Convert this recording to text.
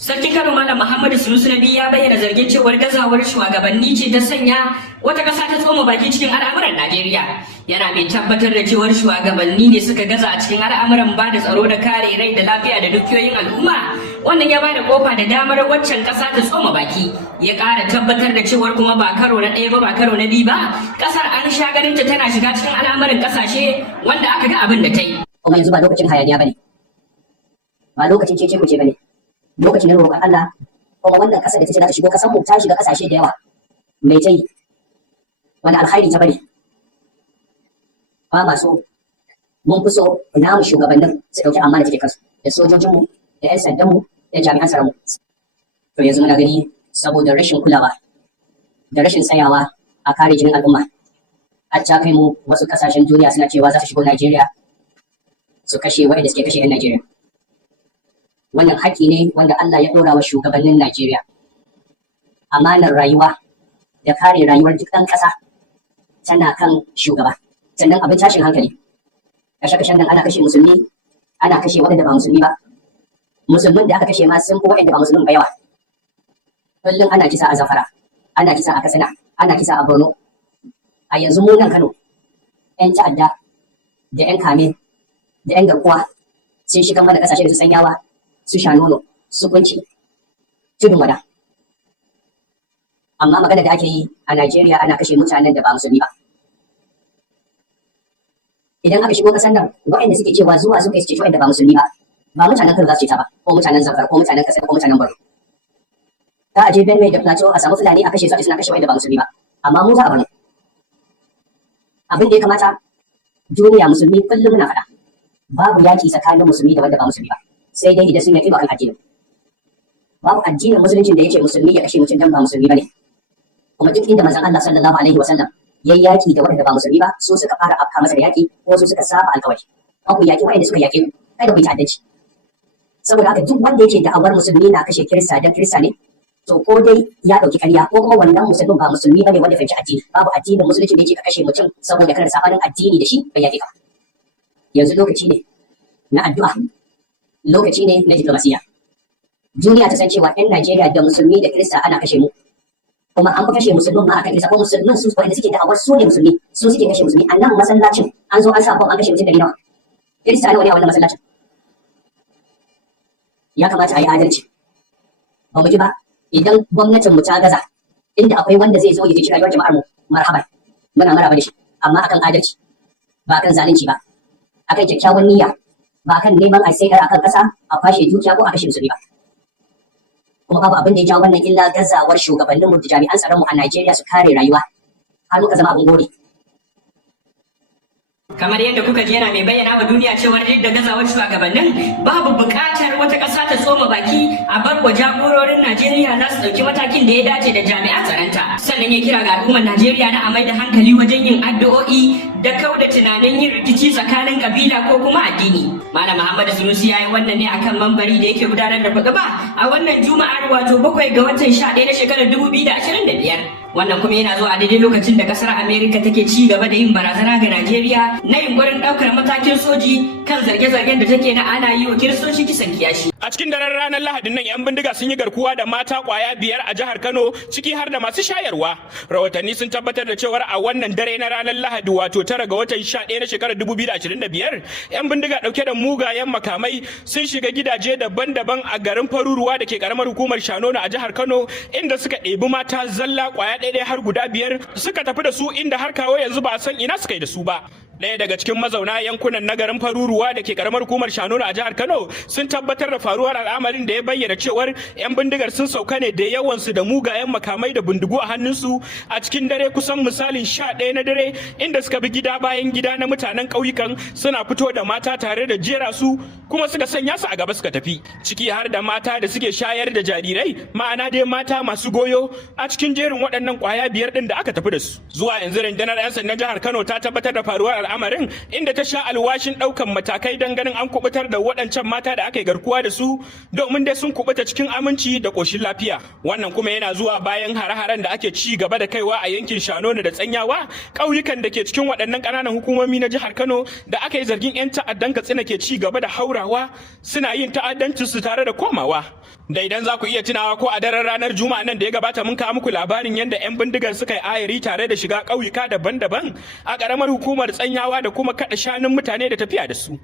Sarkin Kano Malam Muhammadu Sunusi na biyu ya bayyana zargin cewar gazawar shugabanni ce ta sanya wata ƙasa ta tsoma baki cikin al'amuran Najeriya. Yana mai tabbatar da cewar shugabanni ne suka gaza a cikin al'amuran ba da tsaro da kare rai da lafiya da dukiyoyin al'umma. Wannan ya bada kofa da damar waccan ƙasa ta tsoma baki. Ya ƙara tabbatar da cewar kuma ba karo na ɗaya ba karo na biyu ba. Ƙasar an sha ganin ta tana shiga cikin al'amuran ƙasashe wanda aka ga abin da ta yi. Kuma yanzu ba lokacin hayaniya bane. Ba lokacin cece kuce bane. Lokacin roƙon Allah kuma wannan ƙasar da ta ce za ta shigo ƙasar mu ta shiga ƙasashe da yawa mai ta yi wani alkhairi ta bari ba ma so mun fi so namu shugabannin su ɗauki amana take kansu da sojojinmu da 'yan sandanmu da jami'an tsaronmu to yanzu muna gani saboda rashin kulawa da rashin tsayawa a kare jinin al'umma har ta kai mu wasu ƙasashen duniya suna cewa za su shigo Najeriya su kashe waɗanda suke kashe 'yan Najeriya. Wannan haƙƙi ne wanda Allah ya ɗora wa shugabannin Najeriya. Amanar rayuwa da kare rayuwar duk ɗan ƙasa tana kan shugaba. Sannan abin tashin hankali. Kashe-kashen nan ana kashe musulmi, ana kashe waɗanda ba musulmi ba. Musulmin da aka kashe ma sun fi waɗanda ba musulmin ba yawa. Kullum ana kisa a Zamfara, ana kisa a Katsina, ana kisa a Borno. A yanzu mu nan Kano, 'yan ta'adda da 'yan kame da 'yan garkuwa sun shiga mana ƙasashe da su sanyawa su sha nono, su kunci, tudun wada. Amma magana da ake yi a Najeriya ana kashe mutanen da ba musulmi ba. Idan aka shigo ƙasar nan, waɗanda suke cewa zuwa suka ce waɗanda ba musulmi ba, ba mutanen Kano za su ce ta ba, ko mutanen Zamfara, ko mutanen Katsina, ko mutanen Borno. Ta aje Benue da Plateau a samu Fulani a kashe su a suna kashe waɗanda ba musulmi ba, amma mu za a bar mu. Abin da ya kamata duniya musulmi kullum muna faɗa, babu yaƙi tsakanin musulmi da wanda ba musulmi ba. Sai dai idan sun yaƙi ba kan addinin. Babu addinin musuluncin da yake musulmi ya kashe mutum dan ba musulmi bane. Kuma duk inda manzon Allah sallallahu alaihi wasallam yayi yaƙi da wanda ba musulmi ba, su suka fara afka masa da yaƙi ko su suka saba alƙawari. An ku yaƙi wanda suka yaƙi kada ku yi ta'addanci. Saboda haka duk wanda yake da'awar musulmi na kashe Kirista dan Kirista ne, to ko dai ya ɗauki ƙarya ko kuma wannan musulmin ba musulmi bane wanda fahimci addini. Babu addinin musulunci da yake ka kashe mutum saboda kana sabanin addini da shi bai yaƙi ka. Yanzu lokaci ne na addu'a. Lokaci ne na diplomasiya. Duniya ta san cewa 'yan Najeriya da musulmi da Kirista ana kashe mu. Kuma an fi kashe musulmin ma akan Kirista ko musulmin su wanda suke da'awar su ne musulmi, su suke kashe musulmi. A nan masallacin an zo an sa bom an kashe mutum 100 nawa. Kirista nawa ne a wannan masallacin? Ya kamata a yi adalci. Ba mu ji ba idan gwamnatin mu ta gaza inda akwai wanda zai zo ya ji rayuwar jama'ar mu marhaban. Muna maraba da shi amma akan adalci ba akan zalunci ba. Akan kyakkyawan niyya ba kan neman a sai akan kasa a kwashe dukiya ko a kashe musulmi ba. Kuma babu abin da ya jawo wannan illa gazawar shugabanninmu da jami'an tsaronmu a Najeriya su kare rayuwa har muka zama abin gori. Kamar yadda kuka ji yana mai bayyana wa duniya cewar duk da gazawar shugabannin babu buƙatar wata ƙasa ta tsoma baki a bar wa jagororin Najeriya za su ɗauki matakin da ya dace da jami'an tsaronta. Sannan ya kira ga al'ummar Najeriya na a mai da hankali wajen yin addu'o'i da kauda tunanin yin rikici tsakanin kabila ko kuma addini. Malam Muhammadu Sunusi ya yi wannan ne akan mambari da yake gudanar da huɗuba a wannan Juma'ar wato 7 ga watan 11 na shekarar 2025. Wannan kuma yana zuwa a daidai lokacin da kasar Amerika take ci gaba da yin barazana ga Najeriya na yunkurin ɗaukar matakin soji kan zarge-zargen da take na ana yi wa kiristoci kisan kiyashi. A cikin daren ranar Lahadin nan 'yan bindiga sun yi garkuwa da mata kwaya 5 a jihar Kano ciki har da masu shayarwa. Rahotanni sun tabbatar da cewar a wannan dare na ranar Lahadi wato 9 ga watan 11 na shekarar 2025 'yan bindiga dauke da mugayen makamai sun shiga gidaje daban-daban a garin Faruruwa da ke karamar hukumar Shanono a jihar Kano inda suka ɗebi mata zalla kwaya ɗaya har guda 5 suka tafi da su inda har kawo yanzu ba a san ina suka yi da su ba. Ɗaya daga cikin mazauna yankunan na garin Faruruwa da ke karamar hukumar Shanono a jihar Kano sun tabbatar da faruwar al'amarin da ya bayyana cewar 'yan bindigar sun sauka ne da yawansu da mugayen makamai da bindigu a hannunsu a cikin dare kusan misalin 11 na dare inda suka bi gida bayan gida na mutanen ƙauyukan suna fito da mata tare da jera su kuma suka sanya su a gaba suka tafi ciki har da mata da suke shayar da jarirai ma'ana dai mata masu goyo a cikin jerin waɗannan ƙwaya 5 ɗin da aka tafi da su. Zuwa yanzu rundunar 'yan sandan jihar Kano ta tabbatar da faruwar al'amarin inda ta sha alwashin ɗaukan matakai don ganin an kubutar da waɗancan mata da aka yi garkuwa da su domin dai sun kubuta cikin aminci da ƙoshin lafiya. Wannan kuma yana zuwa bayan hare-haren da ake ci gaba da kaiwa a yankin Shanono da Tsanyawa ƙauyukan da ke cikin waɗannan ƙananan hukumomi na jihar Kano da aka yi zargin 'yan ta'addan Katsina ke ci gaba da haurawa suna yin ta'addancin su tare da komawa. Da idan za ku iya tunawa ko a daren ranar Juma'a nan da ya gabata mun kawo muku labarin yadda 'yan bindigar suka yi ayari tare da shiga ƙauyuka daban-daban a ƙaramar hukumar Tsanyawa da kuma kaɗa shanun mutane da tafiya da su.